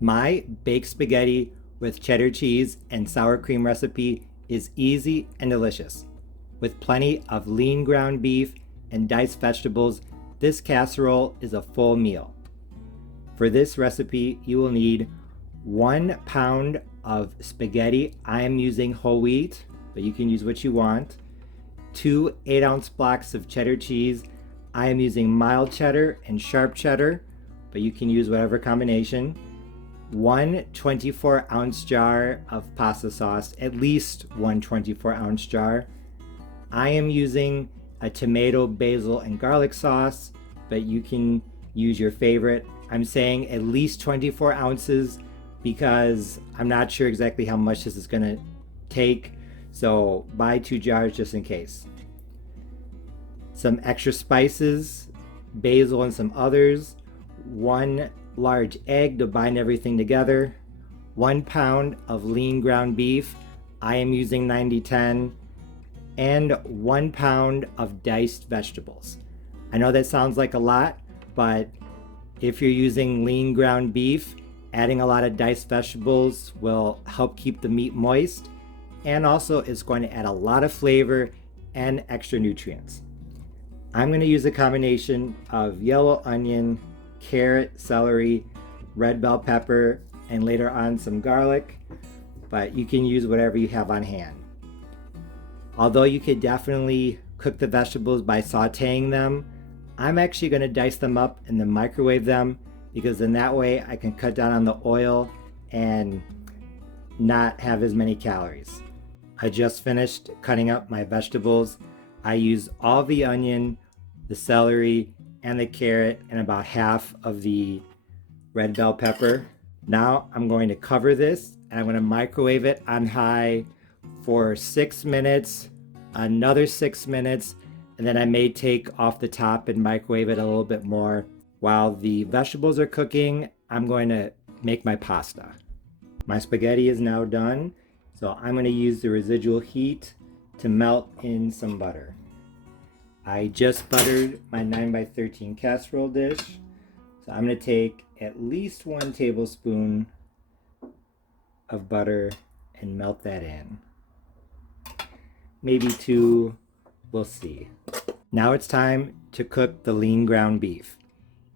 My baked spaghetti with cheddar cheese and sour cream recipe is easy and delicious. With plenty of lean ground beef and diced vegetables, this casserole is a full meal. For this recipe, you will need 1 pound of spaghetti. I am using whole wheat, but you can use what you want. 2 8-ounce blocks of cheddar cheese. I am using mild cheddar and sharp cheddar, but you can use whatever combination. 1 24-ounce jar of pasta sauce, at least 1 24-ounce jar. I am using a tomato, basil, and garlic sauce, but you can use your favorite. I'm saying at least 24 ounces because I'm not sure exactly how much this is going to take, so buy 2 jars just in case. Some extra spices, basil and some others, 1 large egg to bind everything together, 1 pound of lean ground beef, I am using 90/10, and 1 pound of diced vegetables. I know that sounds like a lot, but if you're using lean ground beef, adding a lot of diced vegetables will help keep the meat moist, and also it's going to add a lot of flavor and extra nutrients. I'm going to use a combination of yellow onion, carrot, celery, red bell pepper, and later on some garlic, but you can use whatever you have on hand. Although you could definitely cook the vegetables by sauteing them, I'm actually going to dice them up and then microwave them, because in that way I can cut down on the oil and not have as many calories. I just finished cutting up my vegetables. I used all the onion, the celery, and the carrot, and about half of the red bell pepper. Now I'm going to cover this and I'm going to microwave it on high for 6 minutes, another 6 minutes, and then I may take off the top and microwave it a little bit more. While the vegetables are cooking, I'm going to make my pasta. My spaghetti is now done, so I'm going to use the residual heat to melt in some butter. I just buttered my 9x13 casserole dish, so I'm going to take at least 1 tablespoon of butter and melt that in. Maybe 2, we'll see. Now it's time to cook the lean ground beef.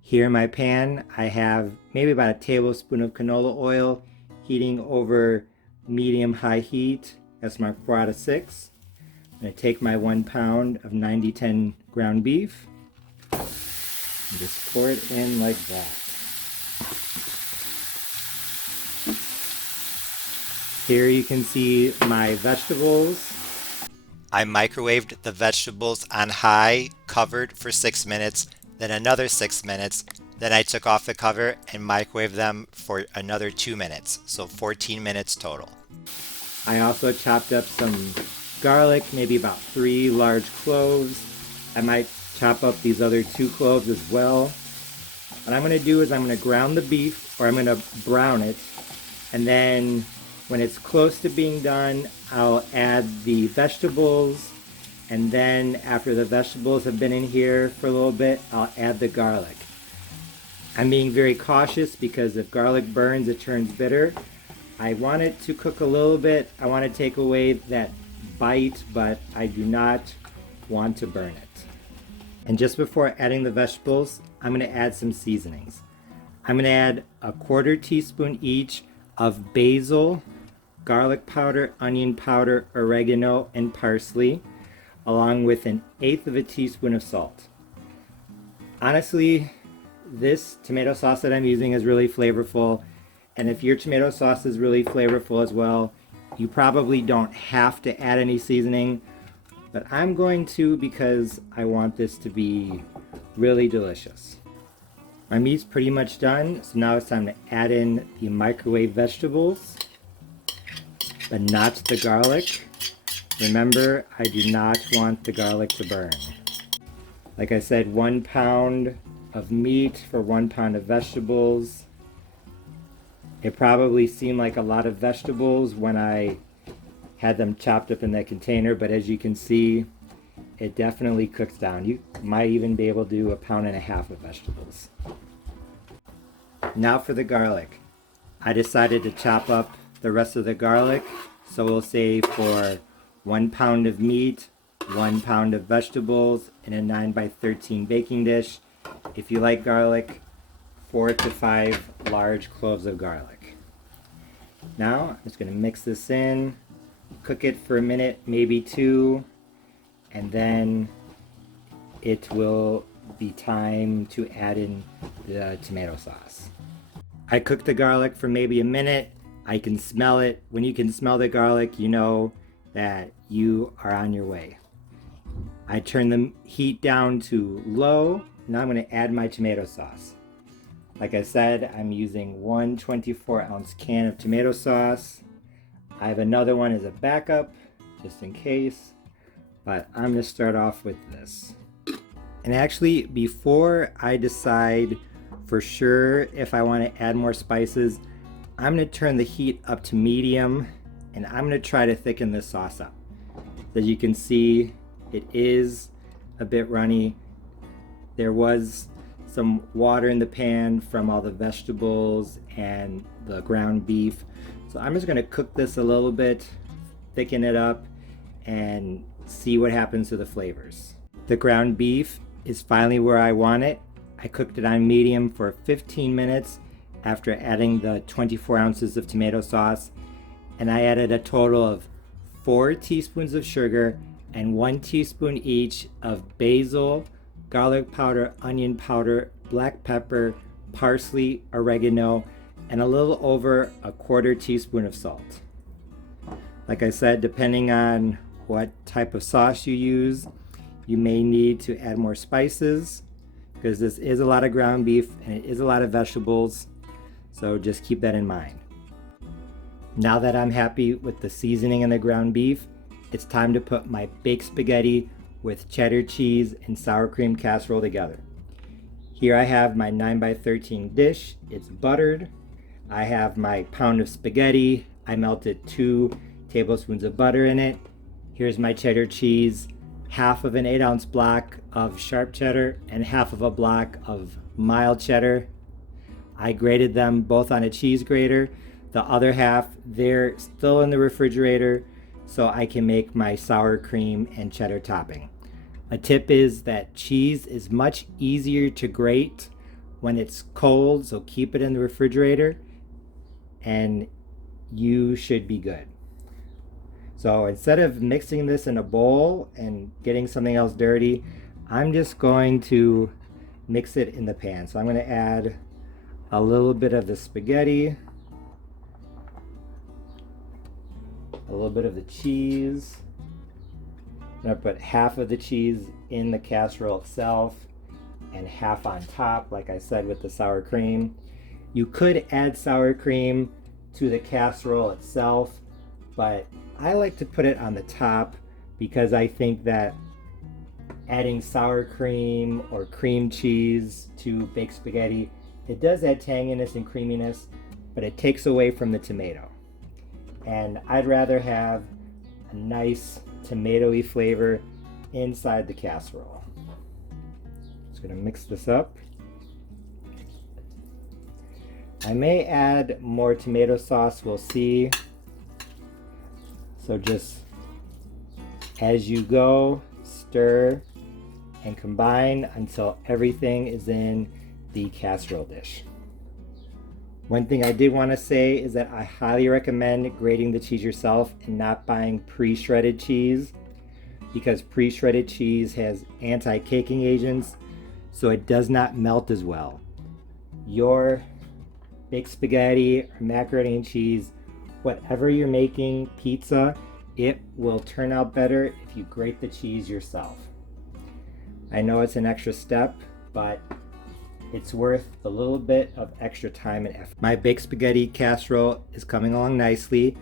Here in my pan, I have maybe about a tablespoon of canola oil heating over medium-high heat. That's my 4 out of 6. I'm going to take my 1 pound of 90/10 ground beef and just pour it in like that. Here you can see my vegetables. I microwaved the vegetables on high, covered for 6 minutes, then another 6 minutes. Then I took off the cover and microwaved them for another 2 minutes, so 14 minutes total. I also chopped up some garlic, maybe about 3 large cloves. I might chop up these other 2 cloves as well. What I'm going to do is I'm going to ground the beef, or I'm going to brown it, and then when it's close to being done, I'll add the vegetables, and then after the vegetables have been in here for a little bit, I'll add the garlic. I'm being very cautious because if garlic burns, it turns bitter. I want it to cook a little bit. I want to take away that bite, but I do not want to burn it. And just before adding the vegetables, I'm going to add some seasonings. I'm going to add a 1/4 teaspoon each of basil, garlic powder, onion powder, oregano, and parsley, along with 1/8 teaspoon of salt. Honestly, this tomato sauce that I'm using is really flavorful, and if your tomato sauce is really flavorful as well, you probably don't have to add any seasoning, but I'm going to because I want this to be really delicious. My meat's pretty much done, so now it's time to add in the microwave vegetables, but not the garlic. Remember, I do not want the garlic to burn. Like I said, 1 pound of meat for 1 pound of vegetables. It probably seemed like a lot of vegetables when I had them chopped up in that container, but as you can see, it definitely cooks down. You might even be able to do 1.5 pounds of vegetables. Now for the garlic. I decided to chop up the rest of the garlic. So we'll say for 1 pound of meat, 1 pound of vegetables in a 9 by 13 baking dish. If you like garlic, 4 to 5 large cloves of garlic. Now I'm just going to mix this in, cook it for a minute, maybe 2, and then it will be time to add in the tomato sauce. I cooked the garlic for maybe a minute. I can smell it. When you can smell the garlic, you know that you are on your way. I turn the heat down to low. Now I'm going to add my tomato sauce. Like I said, I'm using one 24-ounce can of tomato sauce. I have another one as a backup, just in case. But I'm going to start off with this. And actually, before I decide for sure if I want to add more spices, I'm going to turn the heat up to medium, and I'm going to try to thicken this sauce up. As you can see, it is a bit runny. There was some water in the pan from all the vegetables and the ground beef. So I'm just going to cook this a little bit, thicken it up, and see what happens to the flavors. The ground beef is finally where I want it. I cooked it on medium for 15 minutes after adding the 24 ounces of tomato sauce, and I added a total of 4 teaspoons of sugar and 1 teaspoon each of basil, garlic powder, onion powder, black pepper, parsley, oregano, and a little over a 1/4 teaspoon of salt. Like I said, depending on what type of sauce you use, you may need to add more spices because this is a lot of ground beef and it is a lot of vegetables, so just keep that in mind. Now that I'm happy with the seasoning and the ground beef, it's time to put my baked spaghetti with cheddar cheese and sour cream casserole together. Here I have my 9 by 13 dish. It's buttered. I have my pound of spaghetti. I melted 2 tablespoons of butter in it. Here's my cheddar cheese, half of an 8-ounce block of sharp cheddar and half of a block of mild cheddar. I grated them both on a cheese grater. The other half, they're still in the refrigerator so I can make my sour cream and cheddar topping. A tip is that cheese is much easier to grate when it's cold, so keep it in the refrigerator and you should be good. So instead of mixing this in a bowl and getting something else dirty, I'm just going to mix it in the pan. So I'm going to add a little bit of the spaghetti, a little bit of the cheese. I'm going to put half of the cheese in the casserole itself and half on top, like I said, with the sour cream. You could add sour cream to the casserole itself, but I like to put it on the top because I think that adding sour cream or cream cheese to baked spaghetti, it does add tanginess and creaminess, but it takes away from the tomato. And I'd rather have a nice tomatoey flavor inside the casserole. Just gonna mix this up. I may add more tomato sauce, we'll see. So just as you go, stir and combine until everything is in the casserole dish. One thing I did want to say is that I highly recommend grating the cheese yourself and not buying pre-shredded cheese, because pre-shredded cheese has anti-caking agents, so it does not melt as well. Your baked spaghetti or macaroni and cheese, whatever you're making, pizza, it will turn out better if you grate the cheese yourself. I know it's an extra step, but it's worth a little bit of extra time and effort. My baked spaghetti casserole is coming along nicely.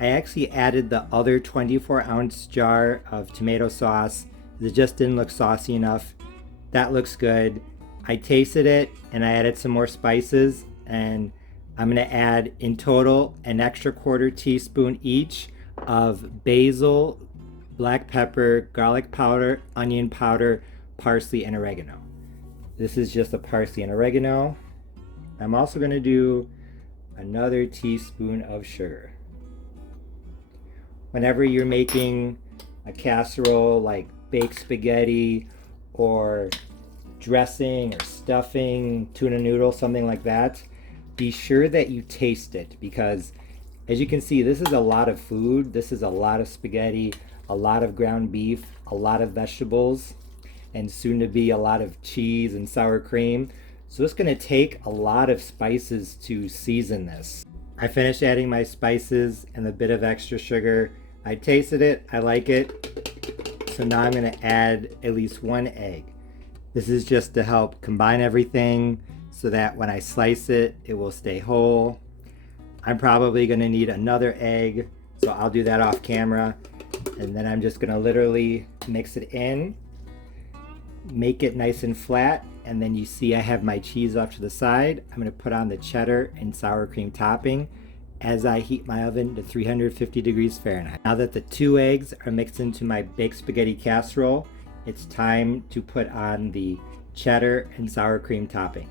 I actually added the other 24-ounce jar of tomato sauce. It just didn't look saucy enough. That looks good. I tasted it and I added some more spices, and I'm going to add in total an extra 1/4 teaspoon each of basil, black pepper, garlic powder, onion powder, parsley, and oregano. This is just a parsley and oregano. I'm also going to do another teaspoon of sugar. Whenever you're making a casserole like baked spaghetti or dressing or stuffing, tuna noodle, something like that, be sure that you taste it, because as you can see, this is a lot of food. This is a lot of spaghetti, a lot of ground beef, a lot of vegetables, and soon to be a lot of cheese and sour cream. So it's going to take a lot of spices to season this. I finished adding my spices and a bit of extra sugar. I tasted it, I like it. So now I'm going to add at least one egg. This is just to help combine everything so that when I slice it, it will stay whole. I'm probably going to need another egg, so I'll do that off camera. And then I'm just going to literally mix it in, make it nice and flat, and then you see I have my cheese off to the side. I'm going to put on the cheddar and sour cream topping as I heat my oven to 350 degrees Fahrenheit. Now that the 2 eggs are mixed into my baked spaghetti casserole, it's time to put on the cheddar and sour cream topping.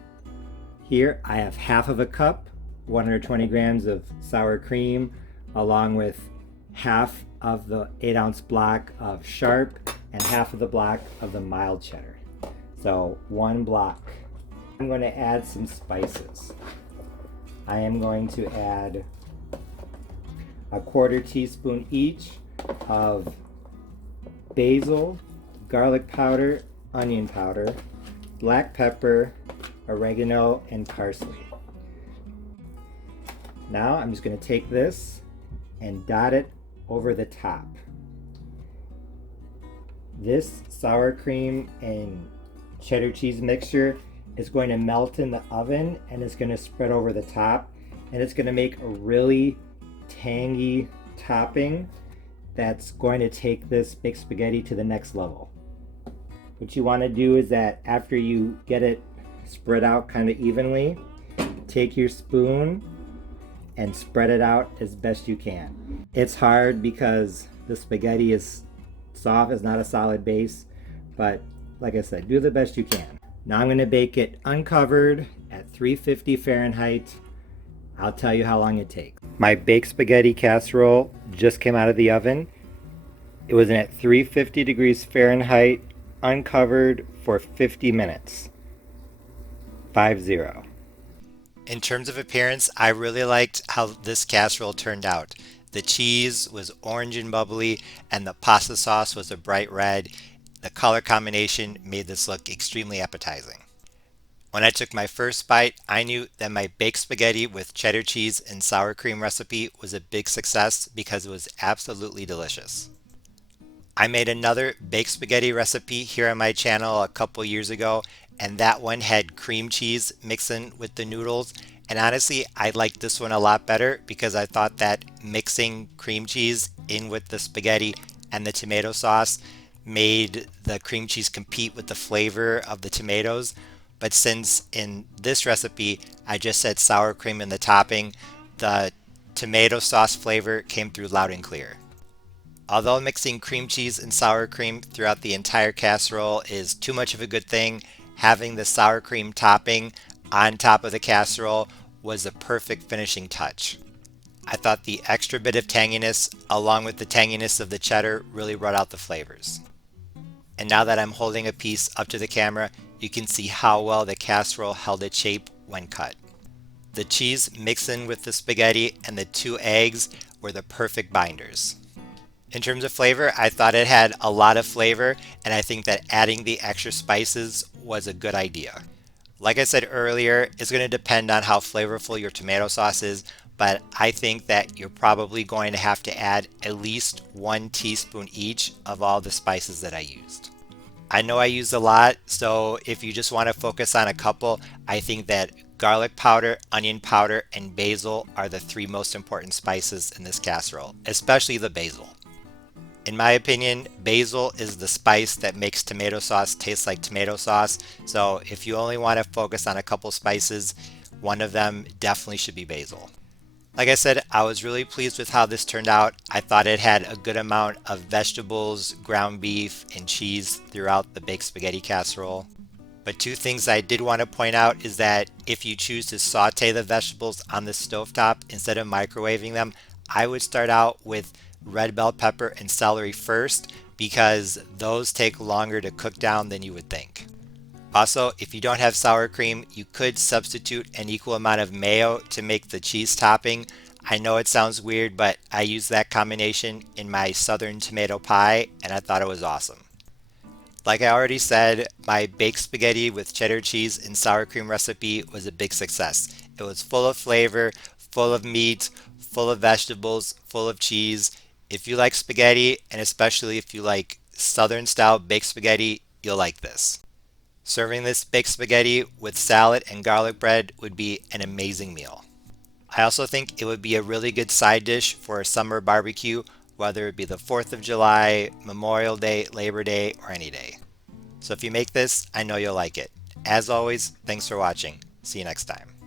Here I have half of a cup, 120 grams of sour cream, along with half of the 8-ounce block of sharp and half of the block of the mild cheddar. So 1 block. I'm going to add some spices. I am going to add a 1/4 teaspoon each of basil, garlic powder, onion powder, black pepper, oregano, and parsley. Now I'm just going to take this and dot it over the top. This sour cream and cheddar cheese mixture is going to melt in the oven and it's going to spread over the top, and it's going to make a really tangy topping that's going to take this baked spaghetti to the next level. What you want to do is that after you get it spread out kind of evenly, take your spoon and spread it out as best you can. It's hard because the spaghetti is soft, it's not a solid base, but like I said, do the best you can. Now I'm going to bake it uncovered at 350 Fahrenheit. I'll tell you how long it takes. My baked spaghetti casserole just came out of the oven. It was at 350 degrees Fahrenheit, uncovered for 50 minutes. 50. In terms of appearance, I really liked how this casserole turned out. The cheese was orange and bubbly, and the pasta sauce was a bright red. The color combination made this look extremely appetizing. When I took my first bite, I knew that my baked spaghetti with cheddar cheese and sour cream recipe was a big success because it was absolutely delicious. I made another baked spaghetti recipe here on my channel a couple years ago, and that one had cream cheese mixed in with the noodles. And honestly, I liked this one a lot better because I thought that mixing cream cheese in with the spaghetti and the tomato sauce made the cream cheese compete with the flavor of the tomatoes. But since in this recipe I just said sour cream in the topping, the tomato sauce flavor came through loud and clear. Although mixing cream cheese and sour cream throughout the entire casserole is too much of a good thing, having the sour cream topping on top of the casserole was a perfect finishing touch. I thought the extra bit of tanginess along with the tanginess of the cheddar really brought out the flavors. And now that I'm holding a piece up to the camera, you can see how well the casserole held its shape when cut. The cheese mixed in with the spaghetti and the 2 eggs were the perfect binders. In terms of flavor, I thought it had a lot of flavor, and I think that adding the extra spices was a good idea. Like I said earlier, it's going to depend on how flavorful your tomato sauce is, but I think that you're probably going to have to add at least 1 teaspoon each of all the spices that I used. I know I used a lot, so if you just want to focus on a couple, I think that garlic powder, onion powder, and basil are the 3 most important spices in this casserole, especially the basil. In my opinion, basil is the spice that makes tomato sauce taste like tomato sauce, so if you only want to focus on a couple spices, one of them definitely should be basil. Like I said, I was really pleased with how this turned out. I thought it had a good amount of vegetables, ground beef, and cheese throughout the baked spaghetti casserole. But two things I did want to point out is that if you choose to saute the vegetables on the stovetop instead of microwaving them, I would start out with red bell pepper and celery first because those take longer to cook down than you would think. Also, if you don't have sour cream, you could substitute an equal amount of mayo to make the cheese topping. I know it sounds weird, but I use that combination in my southern tomato pie and I thought it was awesome. Like I already said, my baked spaghetti with cheddar cheese and sour cream recipe was a big success. It was full of flavor, full of meat, full of vegetables, full of cheese. If you like spaghetti, and especially if you like southern style baked spaghetti, you'll like this. Serving this baked spaghetti with salad and garlic bread would be an amazing meal. I also think it would be a really good side dish for a summer barbecue, whether it be the 4th of July, Memorial Day, Labor Day, or any day. So if you make this, I know you'll like it. As always, thanks for watching. See you next time.